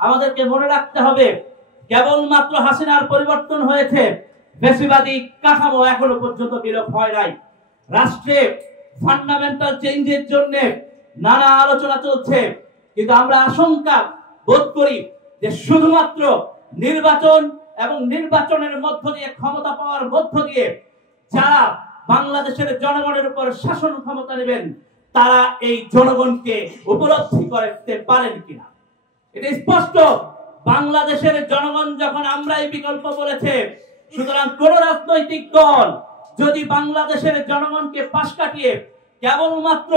আমাদেরকে মনে রাখতে হবে কেবলমাত্র হাসিনার পরিবর্তন হয়েছে, ফ্যাসিবাদী কাঠামো এখনো পর্যন্ত বিলোপ হয় নাই। রাষ্ট্রে ফান্ডামেন্টাল চেঞ্জের জন্য নানা আলোচনা চলছে, কিন্তু আমরা আশঙ্কা বোধ করি যে শুধুমাত্র নির্বাচন এবং নির্বাচনের মধ্য দিয়ে ক্ষমতা পাওয়ার মধ্য দিয়ে যারা বাংলাদেশের জনগণের উপর শাসন ক্ষমতা নেবেন তারা এই জনগণকে উপলব্ধি করতে পারেন কিনা। এটা স্পষ্ট, বাংলাদেশের জনগণ যখন আমরাই বিকল্প বলেছে, সুতরাং কোন রাজনৈতিক দল যদি বাংলাদেশের জনগণকে পাশ কাটিয়ে কেবলমাত্র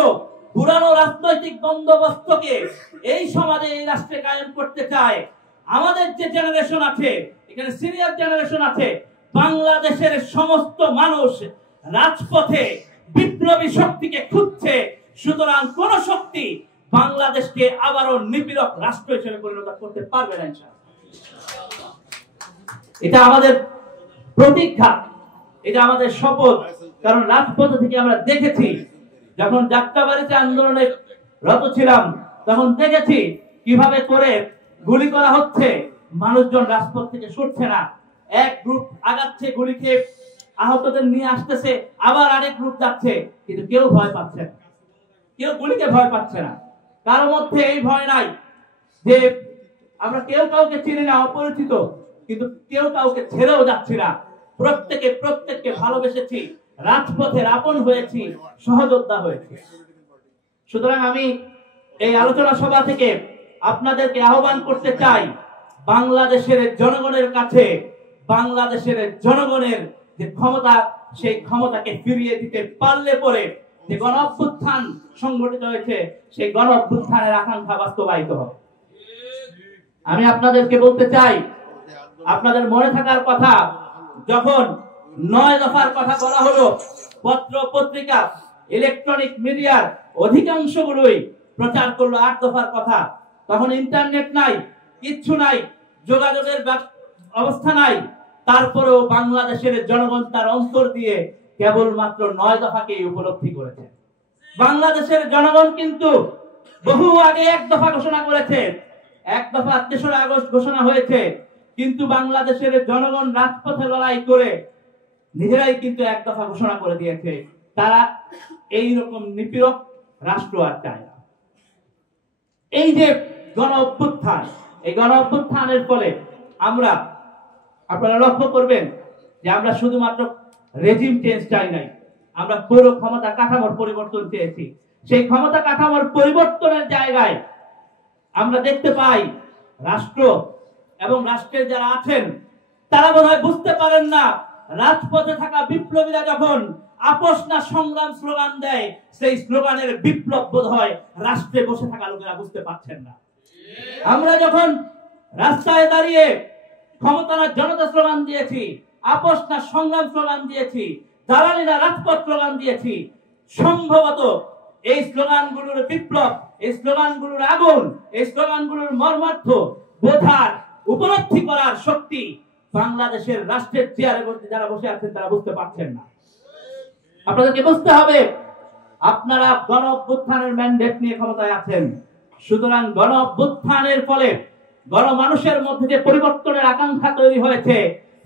পুরানো রাজনৈতিক বন্দোবস্তকে এই সমাজে এই রাষ্ট্রে কায়েম করতে চায়, আমাদের যে জেনারেশন আছে, এখানে সিনিয়র জেনারেশন আছে, বাংলাদেশের সমস্ত মানুষ রাজপথে বিপ্লবী শক্তিকে খুঁজছে। সুতরাং কোন শক্তি বাংলাদেশকে আবারও নিপীড়ক রাষ্ট্র হিসেবে পরিণত করতে পারবে না ইনশাআল্লাহ। এটা আমাদের প্রতিজ্ঞা, এটা আমাদের শপথ। কারণ রাজপথে থেকে আমরা দেখেছি, যখন যাত্রাবাড়িতে আন্দোলনে রত ছিলাম তখন দেখেছি কিভাবে করে গুলি করা হচ্ছে, মানুষজন রাজপথ থেকে সরছে না। এক গ্রুপ আগাচ্ছে, গুলি খেয়ে আহতদের নিয়ে আসতেছে, আবার আরেক গ্রুপ যাচ্ছে, কিন্তু কেউ ভয় পাচ্ছে না, কেউ গুলিকে ভয় পাচ্ছে না। কারোর মধ্যে এই ভয় নাই যে আমরা কেউ কাউকে চিনি না, অপরিচিত, কিন্তু কেউ কাউকে ছেড়েও যাচ্ছি না। প্রত্যেককে ভালোবেসেছি, রাজপথের আপন হয়েছি, সহযোদ্ধা হয়েছি। সুতরাং আমি এই আলোচনা সভা থেকে আপনাদেরকে আহ্বান করতে চাই, বাংলাদেশের জনগণের কাছে বাংলাদেশের জনগণের যে ক্ষমতা, সেই ক্ষমতাকে ফিরিয়ে দিতে পারলে পরে যে গণ অভ্যুত্থান সংগঠিত হয়েছে, সেই গণ অভ্যুত্থানের আকাঙ্ক্ষা বাস্তবায়িত হবে। আমি আপনাদেরকে বলতে চাই, আপনাদের মনে থাকার কথা, যখন 9 দফার কথা বলা হলো, পত্র পত্রিকা ইলেকট্রনিক মিডিয়ার অধিকাংশগুলোই প্রচার করলো 8 দফার কথা। তখন ইন্টারনেট নাই, কিচ্ছু নাই, যোগাযোগের অবস্থা নাই, তারপরেও বাংলাদেশের জনগণ তার অন্তর দিয়ে কেবলমাত্র 9 দফাকে উপলব্ধি করেছে। বাংলাদেশের জনগণ কিন্তু বহু আগে 1 দফা ঘোষণা করেছে, 1 দফা 3রা আগস্ট ঘোষণা হয়েছে, কিন্তু বাংলাদেশের জনগণ রাজপথে লড়াই করে নিজেরাই কিন্তু 1 দফা ঘোষণা করে দিয়েছে। তারা এই রকম নিপীড়ক রাষ্ট্র আর চায় না। এই যে গণ অভ্যুত্থান, এই গণ অভ্যুত্থানের ফলে আপনারা লক্ষ্য করবেন যে আমরা শুধুমাত্র রেজিম চেঞ্জ চাই নাই, আমরা পুরো ক্ষমতা কাঠামোর পরিবর্তন চেয়েছি। সেই ক্ষমতা কাঠামোর পরিবর্তনের জায়গায় আমরা দেখতে পাই রাষ্ট্র এবং রাষ্ট্রের যারা আছেন তারা বোধহয় বুঝতে পারেন না, রাজপথে থাকা বিপ্লবীরা যখন আপোষ না সংগ্রাম স্লোগান দেয়, সেই স্লোগানের বিপ্লব বোধহয় রাষ্ট্রে বসে থাকা লোকেরা বুঝতে পারছেন না। আমরা যখন রাস্তায় দাঁড়িয়ে ক্ষমতা না জনতা স্লোগান দিয়েছি, আপোষ না সংগ্রাম স্লোগান দিয়েছি, দালালি না রাজপথ স্লোগান দিয়েছি, সম্ভবত এই স্লোগানগুলোর বিপ্লব, এই স্লোগানগুলোর আগুন, এই স্লোগানগুলোর মর্মার্থ বোঝার, উপলব্ধি করার শক্তি বাংলাদেশের রাষ্ট্রের চেয়ারে যারা বসে আছেন তারা বুঝতে পারছেন না। আপনাদেরকে বুঝতে হবে, আপনারা গণ অভ্যুত্থানের ম্যান্ডেট নিয়ে ক্ষমতায় আছেন। সুতরাং গণ অভ্যুত্থানের ফলে গণমানুষের মধ্যে যে পরিবর্তনের আকাঙ্ক্ষা তৈরি হয়েছে,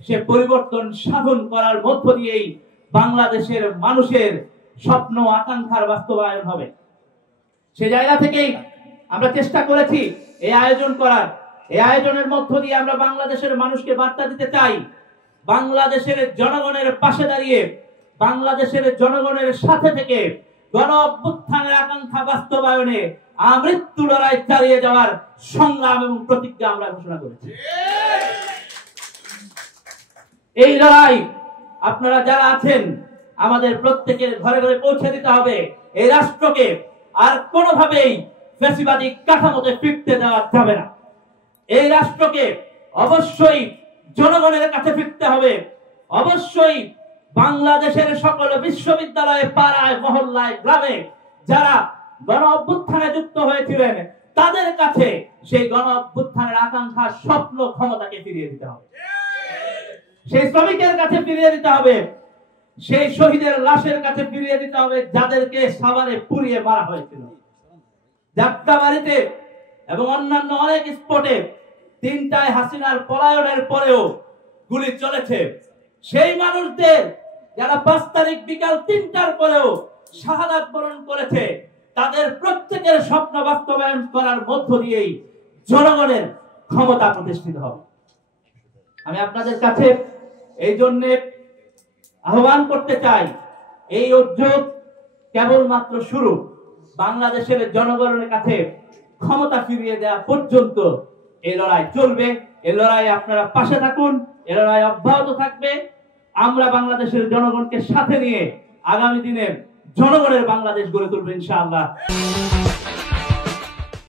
সে পরিবর্তন সাধন করার মধ্য দিয়েই বাংলাদেশের মানুষের স্বপ্ন আকাঙ্ক্ষার বাস্তবায়ন হবে। সে জায়গা থেকেই আমরা চেষ্টা করেছি এই আয়োজন করার। এই আয়োজনের মধ্য দিয়ে আমরা বাংলাদেশের মানুষকে বার্তা দিতে চাই, বাংলাদেশের জনগণের পাশে দাঁড়িয়ে, বাংলাদেশের জনগণের সাথে থেকে গণ অভ্যুত্থানের আকাঙ্ক্ষা বাস্তবায়নে আমৃত্যু লড়াই চালিয়ে যাওয়ার সংগ্রাম এবং প্রতিজ্ঞা আমরা ঘোষণা করেছি। এই লড়াই আপনারা যারা আছেন, আমাদের প্রত্যেকের ঘরে ঘরে পৌঁছে দিতে হবে। এই রাষ্ট্রকে আর কোনোভাবেই ফ্যাসিবাদী কাঠামোতে ফিরতে দেওয়া যাবে না। এই রাষ্ট্রকে অবশ্যই জনগণের কাছে ফিরতে হবে। অবশ্যই বাংলাদেশের সকল বিশ্ববিদ্যালয়ে, পাড়ায়, মহল্লায়, গ্রামে যারা গণ অভ্যুত্থানে যুক্ত হয়েছিলেন তাদের কাছে সেই গণ অভ্যুত্থানের আকাঙ্ক্ষা, স্বপ্ন, ক্ষমতাকে ফিরিয়ে দিতে হবে। সেই শ্রমিকের কাছে ফিরিয়ে দিতে হবে, সেই শহীদের লাশের কাছে ফিরিয়ে দিতে হবে যাদেরকে সাভারে পুড়িয়ে মারা হয়েছিল। যাত্রাবাড়িতে এবং অন্যান্য অনেক স্পটে তিনটায় হাসিনার পলায়নের পরেও গুলি চলেছে, সেই মানুষদের যারা 5 তারিখ বিকাল 3টার পরেও শাহাদাত বরণ করেছে, তাদের প্রত্যেকের স্বপ্ন বাস্তবায়ন করার মধ্য দিয়েই জনগণের ক্ষমতা প্রতিষ্ঠিত হবে। আমি আপনাদের কাছে এই জন্য আহ্বান করতে চাই, এই উদ্যোগ কেবলমাত্র শুরু। বাংলাদেশের জনগণের কাছে ক্ষমতা ফিরিয়ে দেওয়া পর্যন্ত এই লড়াই চলবে। এই লড়াই আপনারা পাশে থাকুন, এই লড়াই অব্যাহত থাকবে। আমরা বাংলাদেশের জনগণকে সাথে নিয়ে আগামী দিনে জনগণের বাংলাদেশ গড়ে তুলব ইনশাআল্লাহ।